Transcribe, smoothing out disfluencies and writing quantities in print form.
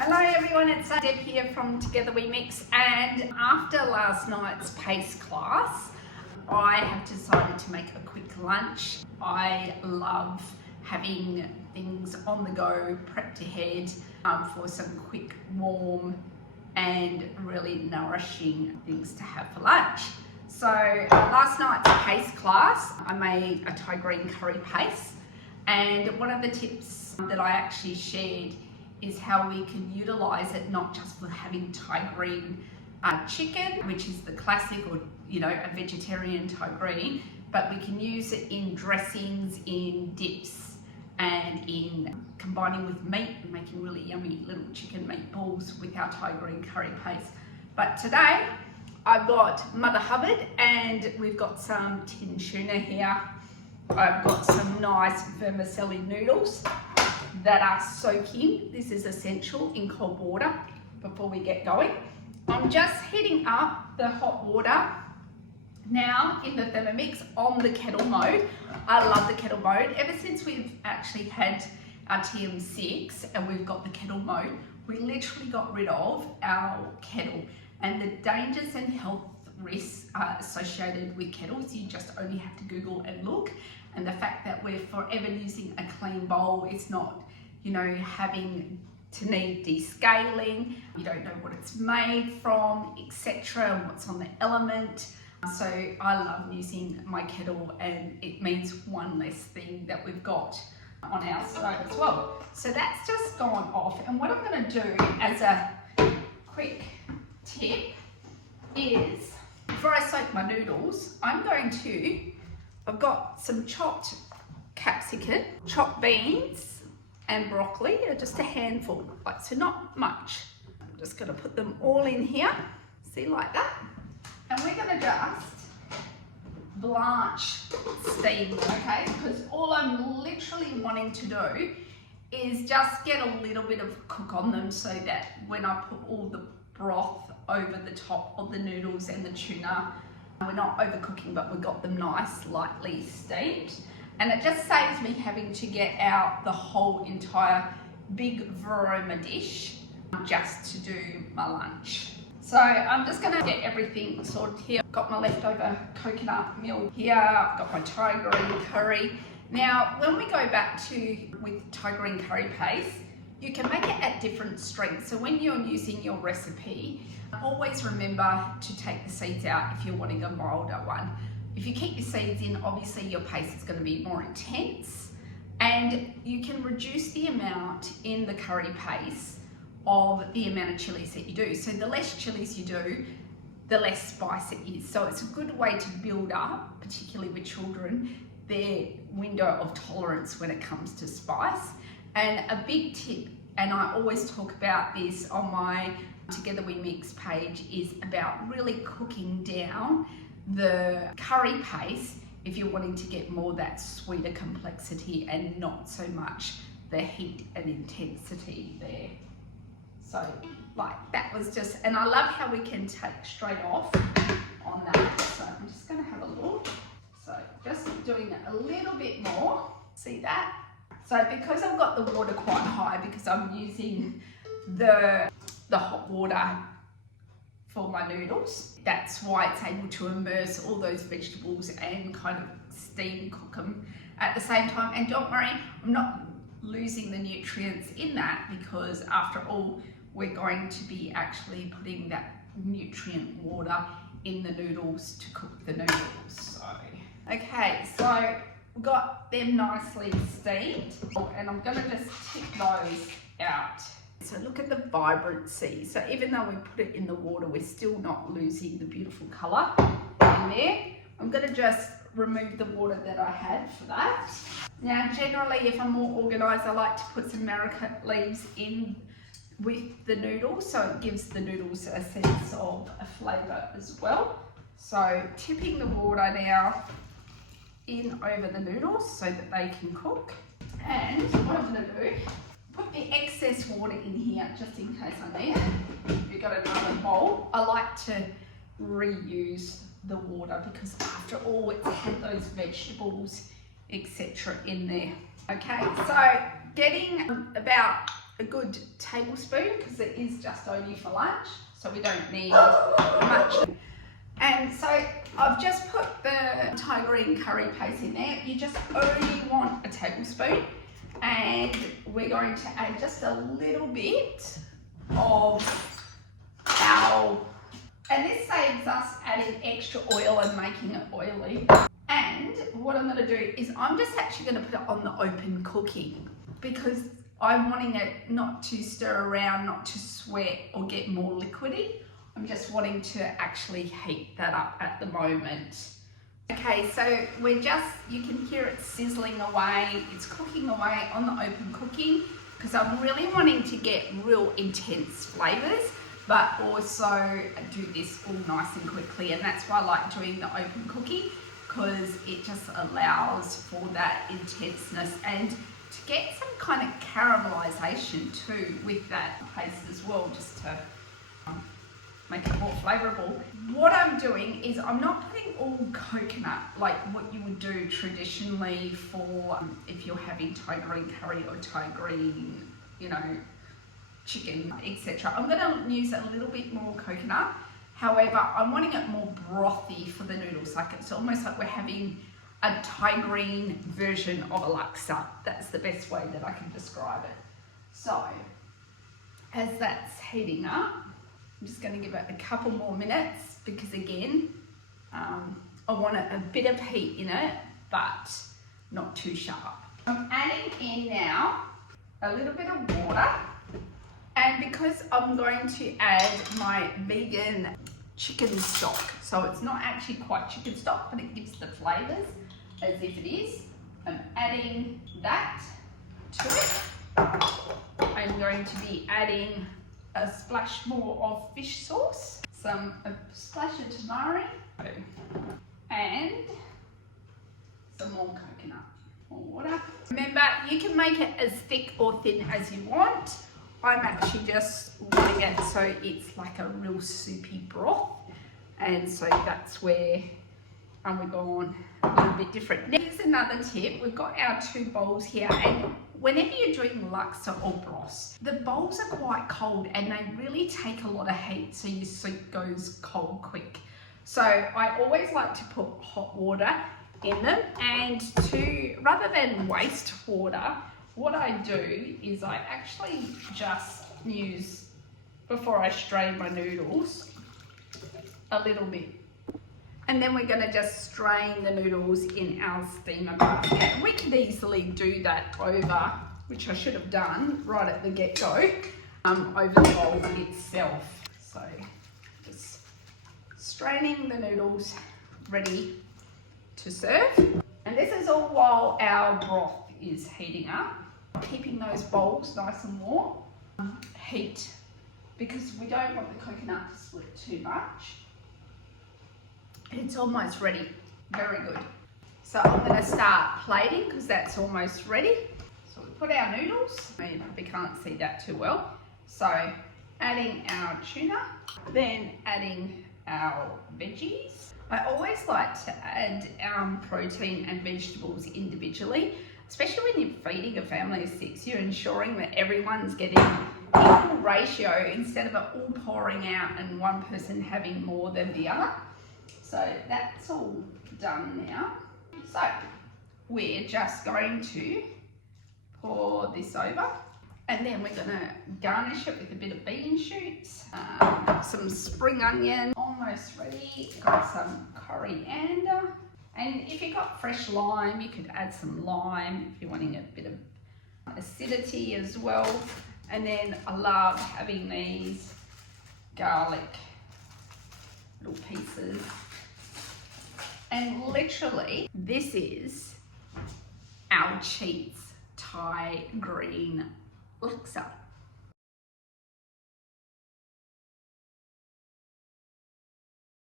Hello everyone, it's Deb here from Together We Mix, and after last night's pace class I have decided to make a quick lunch. I love having things on the go, prepped ahead for some quick, warm and really nourishing things to have for lunch. So last night's pace class I made a Thai green curry paste, and one of the tips that I actually shared is how we can utilize it not just for having Thai green chicken, which is the classic, or a vegetarian Thai green, but we can use it in dressings, in dips, and in combining with meat and making really yummy little chicken meatballs with our Thai green curry paste. But today I've got Mother Hubbard and we've got some tin tuna here. I've got some nice vermicelli noodles that are soaking. This is essential in cold water before we get going. I'm just heating up the hot water now in the Thermomix on the kettle mode. I love the kettle mode. Ever since we've actually had our TM6 and we've got the kettle mode, we literally got rid of our kettle, and the dangers and health risks associated with kettles, you just only have to Google and look. And the fact that we're forever using a clean bowl, it's not, having to need descaling, you don't know what it's made from, etc., and what's on the element. So I love using my kettle, and it means one less thing that we've got on our stove as well. So that's just gone off, and what I'm going to do as a quick tip is, before I soak my noodles, I've got some chopped capsicum, chopped beans and broccoli, just a handful, so not much. I'm just going to put them all in here, see, like that. And we're going to just blanch steam, okay? Because all I'm literally wanting to do is just get a little bit of cook on them, so that when I put all the broth over the top of the noodles and the tuna, we're not overcooking, but we've got them nice, lightly steamed. And it just saves me having to get out the whole entire big Veroma dish just to do my lunch. So I'm just gonna get everything sorted here. Got my leftover coconut milk here, I've got my Thai green curry. Now, when we go back with Thai green curry paste, you can make it at different strengths. So when you're using your recipe, always remember to take the seeds out if you're wanting a milder one. If you keep your seeds in, obviously your paste is going to be more intense, and you can reduce the amount in the curry paste of the amount of chilies that you do. So the less chilies you do, the less spice it is. So it's a good way to build up, particularly with children, their window of tolerance when it comes to spice. And a big tip, and I always talk about this on my Together We Mix page, is about really cooking down the curry paste if you're wanting to get more that sweeter complexity and not so much the heat and intensity there. So that was just, and I love how we can take straight off on that. So I'm just going to have a look. So just doing it a little bit more, see that? So because I've got the water quite high, because I'm using the hot water for my noodles, that's why it's able to immerse all those vegetables and kind of steam cook them at the same time. And don't worry, I'm not losing the nutrients in that, because after all, we're going to be actually putting that nutrient water in the noodles to cook the noodles. So, okay, so we've got them nicely steamed, and I'm going to just tip those out. So look at the vibrancy. So even though we put it in the water, we're still not losing the beautiful colour in there. I'm going to just remove the water that I had for that. Now generally, if I'm more organised, I like to put some maracate leaves in with the noodles, so it gives the noodles a sense of a flavour as well. So tipping the water now in over the noodles so that they can cook. And what I'm going to do, put the excess water in here just in case I need it. If you've got another bowl, I like to reuse the water, because after all, it's had those vegetables, etc. in there. Okay, so getting about a good tablespoon because it is just only for lunch, so we don't need much. And so I've just put the Thai green curry paste in there. You just only want a tablespoon, and we're going to add just a little bit of our, and this saves us adding extra oil and making it oily. And what I'm going to do is I'm just actually going to put it on the open cooking because I'm wanting it not to stir around, not to sweat or get more liquidy. I'm just wanting to actually heat that up at the moment. Okay, so we're just, you can hear it sizzling away, it's cooking away on the open cooking because I'm really wanting to get real intense flavours, but also do this all nice and quickly, and that's why I like doing the open cooking because it just allows for that intenseness and to get some kind of caramelisation too with that paste as well, just to make it more flavourable. What I'm doing is I'm not putting all coconut like what you would do traditionally for if you're having Thai green curry or Thai green, you know, chicken, etc. I'm going to use a little bit more coconut. However, I'm wanting it more brothy for the noodles. Like it's almost like we're having a Thai green version of a laksa. That's the best way that I can describe it. So, as that's heating up, I'm just going to give it a couple more minutes because again, I want a bit of heat in it, but not too sharp. I'm adding in now a little bit of water, and because I'm going to add my vegan chicken stock, so it's not actually quite chicken stock, but it gives the flavours as if it is. I'm adding that to it. I'm going to be adding a splash more of fish sauce, a splash of tamari, and some more coconut or water. Remember, you can make it as thick or thin as you want. I'm actually just wanting it so it's like a real soupy broth, and so that's where we're going a little bit different. Now, here's another tip. We've got our 2 bowls here, and whenever you're doing laksa or broth, the bowls are quite cold and they really take a lot of heat, so your soup goes cold quick. So I always like to put hot water in them, and rather than waste water, what I do is I actually just use, before I strain my noodles, a little bit. And then we're going to just strain the noodles in our steamer basket. We could easily do that over, which I should have done right at the get-go, over the bowl itself. So just straining the noodles ready to serve. And this is all while our broth is heating up. Keeping those bowls nice and warm. Heat, because we don't want the coconut to split too much. It's almost ready. Very good. So I'm going to start plating because that's almost ready. So we put our noodles. We can't see that too well. So adding our tuna, then adding our veggies. I always like to add protein and vegetables individually, especially when you're feeding a family of 6. You're ensuring that everyone's getting equal ratio instead of it all pouring out and one person having more than the other. So that's all done now. So we're just going to pour this over, and then we're going to garnish it with a bit of bean shoots, got some spring onion, almost ready, got some coriander, and if you've got fresh lime, you could add some lime if you're wanting a bit of acidity as well. And then I love having these garlic little pieces. And literally, this is our cheese Thai green laksa.